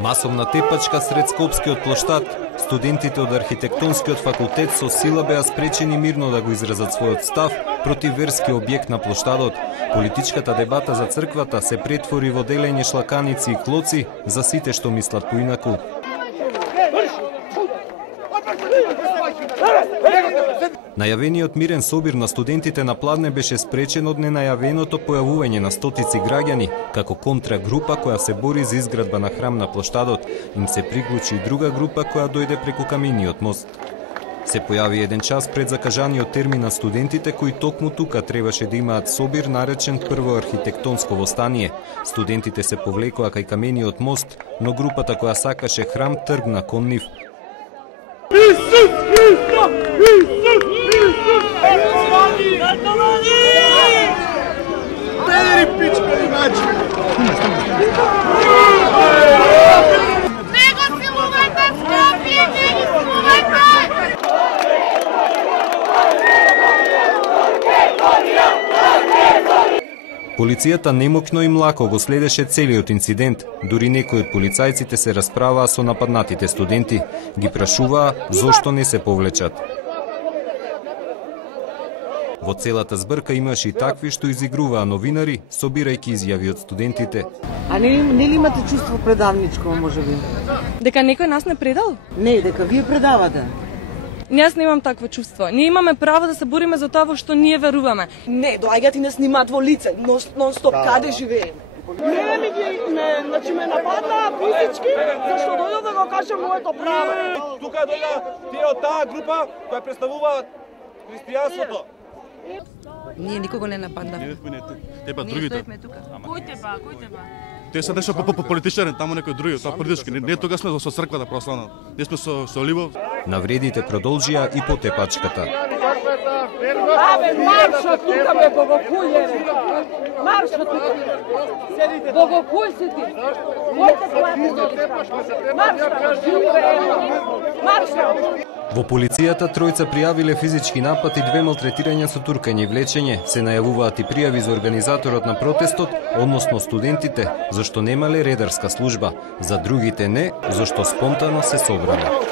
Масовна тепачка сред Скопскиот плоштад. Студентите од архитектонскиот факултет со сила беа спречени мирно да го изразат својот став против верски објект на плоштадот. Политичката дебата за црквата се претвори во делење шлаканици и клоци за сите што мислат поинаку. Најавениот мирен собир на студентите на Пладне беше спречен од ненајавеното појавување на стотици граѓани, како контрагрупа која се бори за изградба на храм на плоштадот. Им се приклучи и друга група која дојде преку камениот мост. Се појави еден час пред закажаниот термин на студентите кои токму тука требаше да имаат собир наречен прво архитектонско востание. Студентите се повлекоа кај камениот мост, но групата која сакаше храм тргна кон нив. Исус Христо! Исус Христо! Бери пичка иначе! Не го силувајте, Скопје, не ги силувајте! Полицијата немокно и млако го следеше целиот инцидент. Дури некои од полицајците се расправаа со нападнатите студенти. Ги прашуваа зошто не се повлечат. Во целата збрка имаше и такви што изигруваа новинари, собирајќи изјави од студентите. А не ли имате чувство предавничко, можеби? Дека некој нас не предал? Не, дека вие предавате. Јас немам такво чувство. Ние имаме право да се бориме за тоа во што ние веруваме. Не, доаѓаат и не снимаат во лице, нон-стоп, каде живееме. Значи ме нападнаа физички, зашто дојдов да го кажам моето право. Тука дојда тие од таа група која представуваат христијанството. Ние никого не нападнавме. Теба другите. Кој теба? Те се деша по политичари, таму некои други, тоа политички. Не тога сме со црквата православна. Не сме со љубов. Навредите продолжија и по тепачката. Абе, марша тука бе, богокујере. Марша тука. Богокуј си ти. Којте плати за марша, живееме. Марша. Во полицијата тројца пријавиле физички напад и 2 малтретирања со туркање и влечење. Се најавуваат и пријави за организаторот на протестот, односно студентите, зашто немале редарска служба. За другите не, зашто спонтано се собрале.